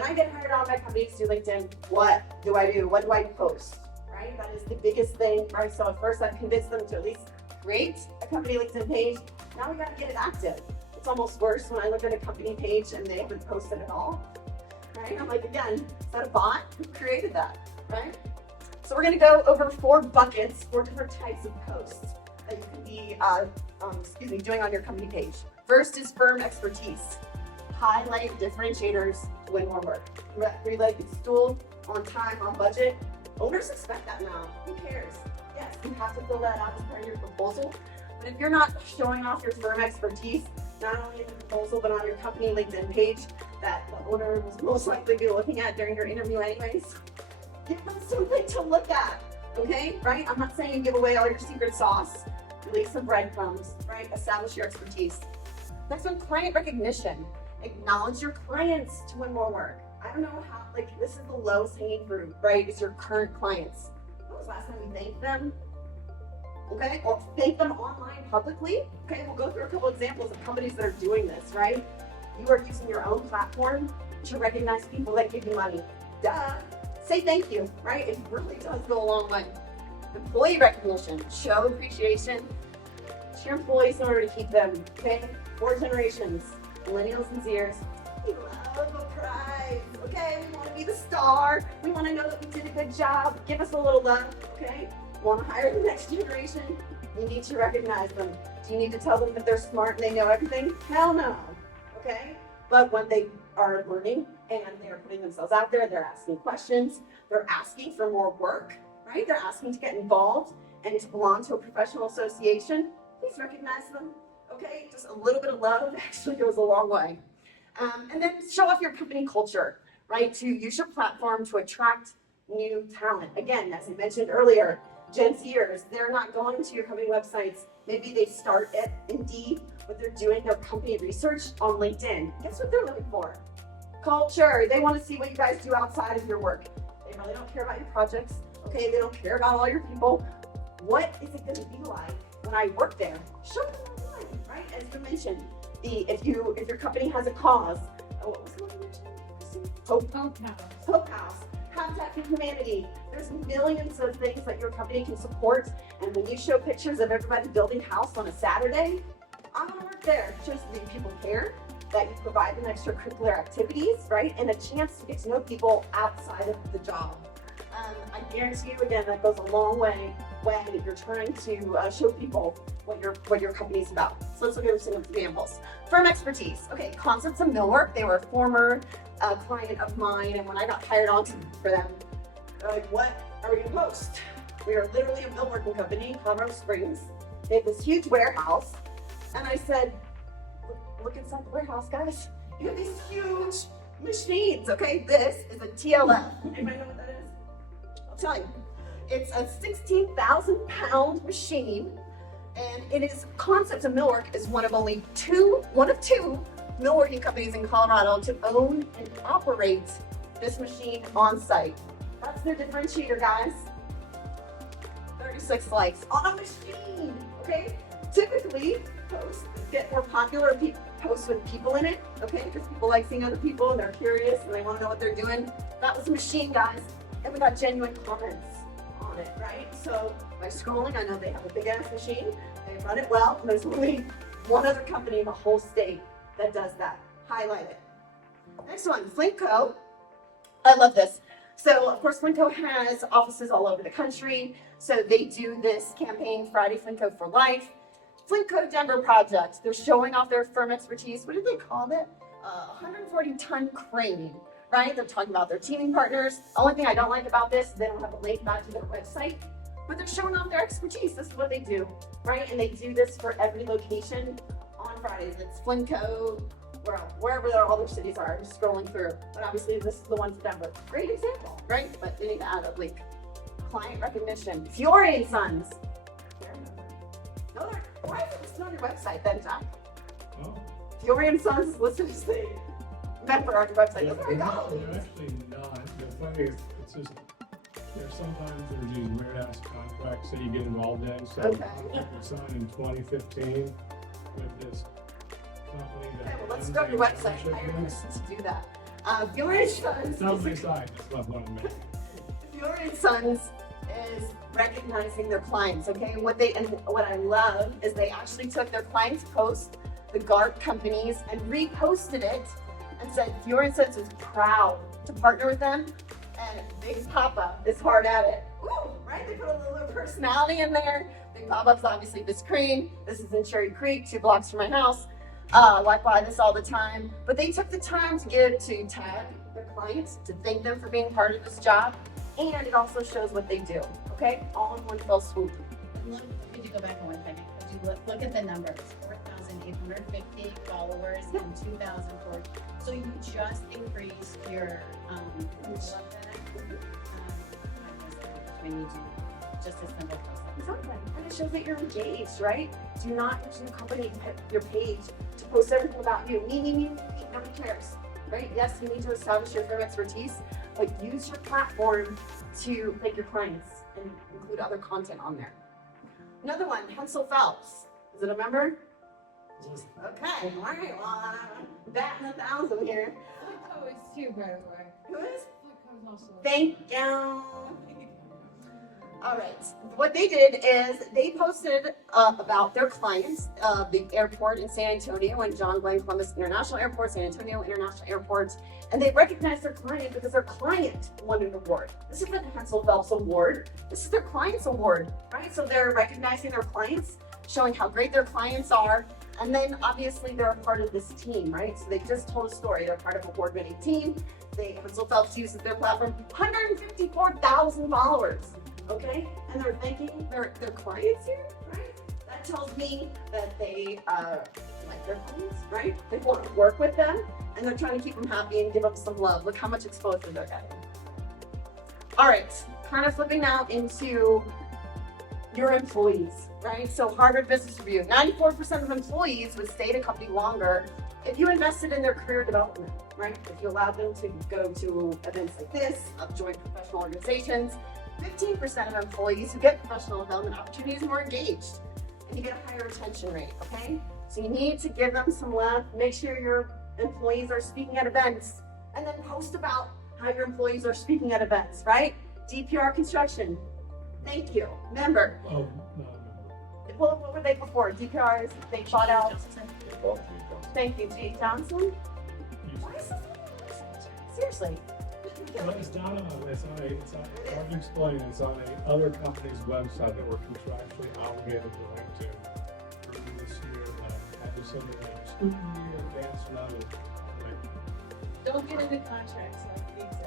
when I get hired on by companies to LinkedIn, what do I do? What do I post? Right? That is the biggest thing, right? So at first I've convinced them to at least create a company LinkedIn page. Now we got to get it active. It's almost worse when I look at a company page and they haven't posted at all, right? I'm like, again, is that a bot? Who created that, right? So we're going to go over 4 buckets, 4 different types of posts that you can be, doing on your company page. First is firm expertise. Highlight differentiators to win more work. 3-legged stool, on time, on budget. Owners expect that now. Who cares? Yes, you have to fill that out as part of your proposal. But if you're not showing off your firm expertise, not only in the proposal, but on your company LinkedIn page that the owner was most likely be looking at during your interview anyways, give them something to look at, okay? Right? I'm not saying give away all your secret sauce. Leave some breadcrumbs, right? Establish your expertise. Next one, client recognition. Acknowledge your clients to win more work. I don't know how, this is the lowest hanging fruit, right? It's your current clients. When was the last time we thanked them? Okay, or thank them online publicly. Okay, we'll go through a couple examples of companies that are doing this, right? You are using your own platform to recognize people that give you money. Duh. Say thank you, right? It really does go a long way. Employee recognition. Show appreciation to your employees in order to keep them, okay? 4 generations, millennials and Zers. We love a prize, okay? We want to be the star. We want to know that we did a good job. Give us a little love, okay? Want to hire the next generation? You need to recognize them. Do you need to tell them that they're smart and they know everything? Hell no, okay? But when they are learning and they're putting themselves out there, they're asking questions, they're asking for more work, right? They're asking to get involved and to belong to a professional association. Please recognize them, okay? Just a little bit of love actually goes a long way. And then show off your company culture, right? To use your platform to attract new talent. Again, as I mentioned earlier, Gen Zers, they're not going to your company websites. Maybe they start at Indeed, but they're doing their company research on LinkedIn. Guess what they're looking for? Culture. They want to see what you guys do outside of your work. They really don't care about your projects. Okay, they don't care about all your people. What is it going to be like when I work there? Show them online, right? As you mentioned, if your company has a cause, what was the one you mentioned? Hope House. Contact for Humanity. There's millions of things that your company can support, and when you show pictures of everybody building house on a Saturday, I want to work there. It shows that people care, that you provide them extracurricular activities, right, and a chance to get to know people outside of the job. I guarantee you, again, that goes a long way when you're trying to show people what your company's about. So let's look at some examples. Firm expertise. Okay, Concepts of Millwork. They were a former client of mine, and when I got hired on for them, they're like, what are we going to post? We are literally a millworking company, Colorado Springs. They have this huge warehouse, and I said, look inside the warehouse, guys. You have these huge machines, okay? This is a TLF. Anybody know what that is? I'll tell you. It's a 16,000-pound machine, and it is Concepts of Millwork is one of two millworking companies in Colorado to own and operate this machine on site. That's their differentiator, guys. 36 likes on a machine, okay? Typically, posts get more popular posts with people in it, okay? Because people like seeing other people and they're curious and they want to know what they're doing. That was a machine, guys. And we got genuine comments on it, right? So by scrolling, I know they have a big ass machine. They run it well. And there's only one other company in the whole state that does that. Highlight it. Next one, Flintco. I love this. So of course, Flintco has offices all over the country. So they do this campaign, Friday Flintco for Life. Flintco Denver Project. They're showing off their firm expertise. What did they call it? 140-ton crane, right? They're talking about their teaming partners. The only thing I don't like about this, they don't have a link back to their website, but they're showing off their expertise. This is what they do, right? And they do this for every location on Fridays. It's Flintco, wherever all their cities are. I'm just scrolling through, but obviously this is the one for Denver. Great example, right? But they need to add a link. Client recognition. Fiore & Sons. No, why is it listed on your website then, Jack? Oh. Fiore & Sons is listed as the member on your website. Yeah, they're actually not. The funny is, it's just, sometimes there's these weird ass contracts that you get involved in. So we signed in 2015 with this company that. Okay, well, let's go to your website. Hire a person to do that. Fiore and Sons. Somebody side, that's what I'm making. Fiore and Sons is recognizing their clients, okay? What I love is they actually took their clients' post, the GARP companies, and reposted it and said Fiore and Sons is proud to partner with them, and Big Papa is hard at it. Woo, right? They put a little personality in there. Big Papa's obviously this cream. This is in Cherry Creek, 2 blocks from my house. I buy this all the time. But they took the time to tag their clients, to thank them for being part of this job, and it also shows what they do. Okay, all in one fell swoop. Look, could you go back one second? Could you look at the numbers? 4,850 followers in 2004. So you just increased your just a simple process. Exactly, and it shows that you're engaged, right? Do not use your company, your page to post everything about you. Me, nobody cares, right? Yes, you need to establish your firm expertise, but use your platform to thank your clients and include other content on there. Another one, Hensel Phelps. Is it a member? Okay, all right, well, I'm batting 1,000 here. Flickr is too, by the way. Who is? Flickr is also. Thank you. All right, what they did is they posted about their clients, the airport in San Antonio and John Glenn Columbus International Airport, San Antonio International Airport, and they recognized their client because their client won an award. This isn't the Hensel Phelps Award, this is their client's award, right? So they're recognizing their clients, showing how great their clients are, and then obviously they're a part of this team, right? So they just told a story, they're part of an award-winning team. Hensel Phelps uses their platform, 154,000 followers. Okay, and they're thanking their clients here, right? That tells me that they like their clients, right? They want to work with them, and they're trying to keep them happy and give them some love. Look how much exposure they're getting. All right, kind of flipping now into your employees, right? So Harvard Business Review, 94% of employees would stay at a company longer if you invested in their career development, right? If you allowed them to go to events like this, join professional organizations. 15% of employees who get professional development opportunities are more engaged, and you get a higher retention rate, okay? So you need to give them some love, make sure your employees are speaking at events, and then post about how your employees are speaking at events, right? DPR Construction, thank you. Member, Oh, no. well, what were they before? DPR is, they bought out, thank you, G. Johnson? Why is this? Seriously. Well, it's not on, it's hard to explain, it's on a other company's website that we're contractually obligated to link to. Earlier this year, had to send it a scrutiny advance notice. Don't get into contracts like these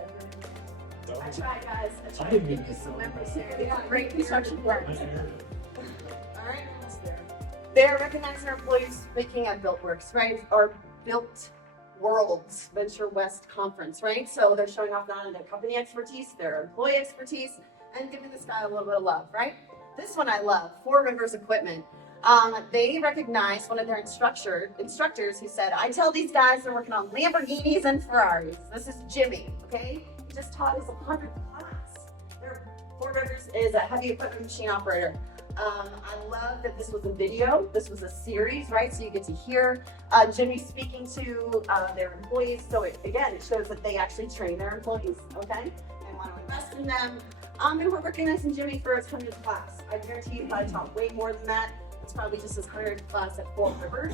ever. I tried, guys. I tried I to didn't give even you some know. members here. They got great construction firms. I heard it. All right, almost there. They're recognizing their employees speaking at BuiltWorks, right? Or Built World's Venture West Conference, right? So they're showing off not only their company expertise, their employee expertise, and giving this guy a little bit of love, right? This one I love, Four Rivers Equipment. They recognized one of their instructors who said, I tell these guys they're working on Lamborghinis and Ferraris. This is Jimmy, okay? He just taught his 100th class. Four Rivers is a heavy equipment machine operator. I love that this was a video. This was a series, right? So you get to hear Jimmy speaking to their employees. So it shows that they actually train their employees, okay? And want to invest in them. And we're recognizing Jimmy for his 100th class. I guarantee you, if I taught way more than that, it's probably just his 100th class at Four Rivers.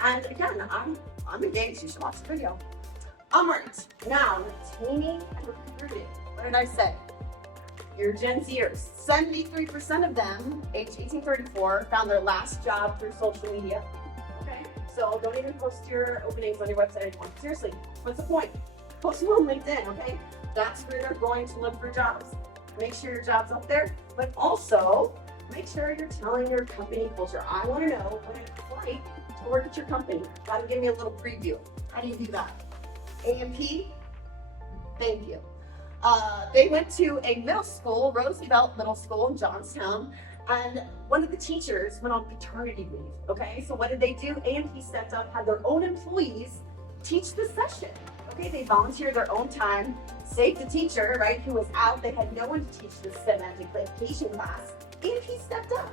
And again, I'm engaged. You should watch the video. All right, now retaining and recruiting. What did I say? Your Gen Zers, 73% of them, age 18-34, found their last job through social media. Okay, so don't even post your openings on your website anymore. Seriously, what's the point? Post them on LinkedIn, okay? That's where they're going to look for jobs. Make sure your job's up there, but also make sure you're telling your company culture. I want to know what it's like to work at your company. Gotta give me a little preview. How do you do that? AMP, thank you. They went to a middle school, Roosevelt Middle School in Johnstown, and one of the teachers went on paternity leave, okay? So what did they do? AMP stepped up, had their own employees teach the session, okay? They volunteered their own time, saved the teacher, right, who was out. They had no one to teach this STEM education class. AMP stepped up,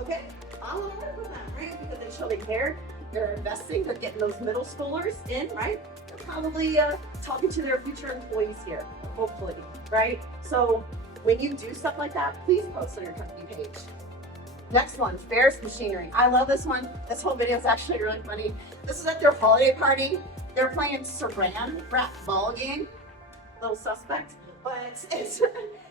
okay? I want to work with them, right? Because they show they care, they're investing, they're getting those middle schoolers in, right? They're probably talking to their future employees here, hopefully, right? So when you do stuff like that, please post on your company page. Next one, Ferris Machinery. I love this one. This whole video is actually really funny. This is at their holiday party. They're playing Saran wrap ball game. Little suspect, but it's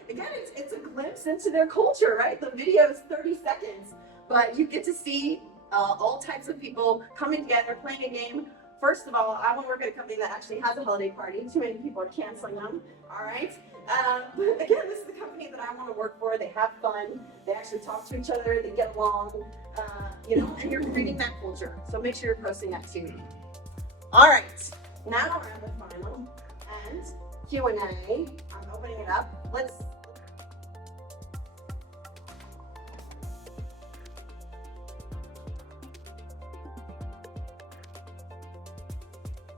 again, it's a glimpse into their culture, right? The video is 30 seconds, but you get to see all types of people coming together, playing a game. First of all, I want to work at a company that actually has a holiday party. Too many people are canceling them. All right. But again, this is the company that I want to work for. They have fun. They actually talk to each other. They get along. And you're creating that culture. So make sure you're posting that too. All right. Now we're at the final and Q&A. I'm opening it up. Let's